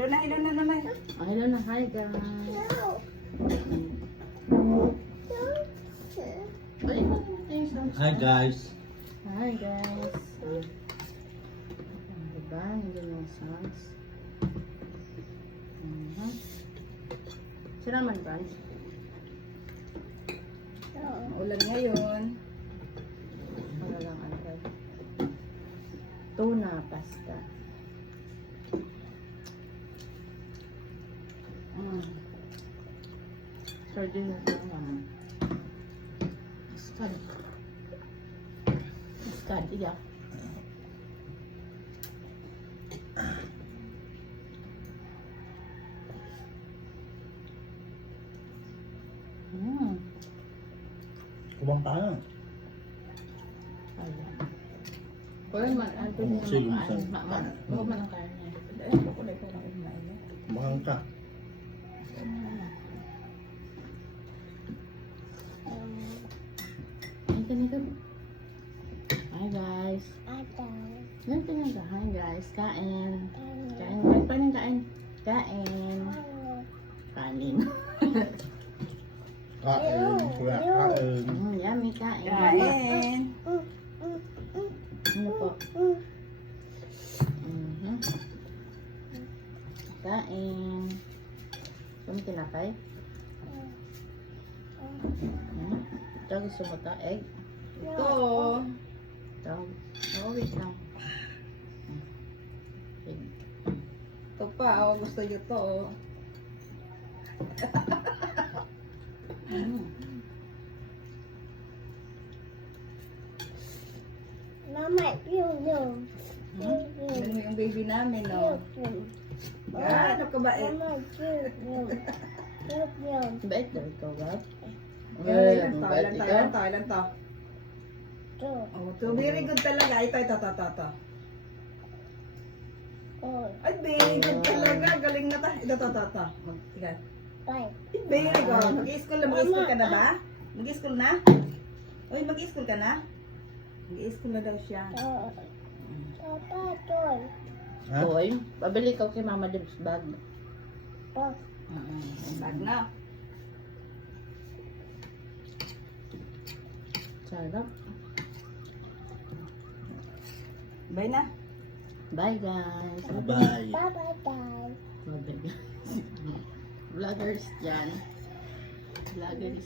Hello na naman. Hello na, hi guys. Hi guys. Hi guys. Diba? Hindi yung sounds. Sira man ba? Ulan ngayon. Wala lang ano. Tuna pasta. Sardines lang. Mustard. Mustard, iya. Kubang tayo. Ayan. Pwede man, ano pwede naman Sige, kain. sige. Huwag man ang kain niya. Kubang ka. Ay, ganito. Hi guys. Ganito nga ka. Hi guys. Kain. Kain. Kain pa rin kain. Kain. Kanin. Kain. Kuya, kain. Yummy kain. Kain. Ano po? Kain. Kami tinapay? Ito gusto mo ito? Egg? Ito. Ito. Oo, wait lang. Egg. Ito pa. Oh, gusto nyo to. Oh. Mama, yum. Yan mo yung baby namin, no? Ano ka ba eh? Mama, yum. Bait daw ikaw, ba? Ilan to? Bait Ilan to? ikaw? Ilan to? Ilan to? Oh, so very good talaga. Ito. Ay, very good talaga. Galing na ta. Ito. Sige. Very good. Mag-i-school ka na ba? Mag-i-school na? Uy, mag-i-school ka na? Mag-i-school na daw siya. Ha? Hoy, pabili ka kay Mama Deb's bag. Bag na. Sarap. Bye na. Bye guys. Bye. Bye guys. Vloggers dyan. Vloggers.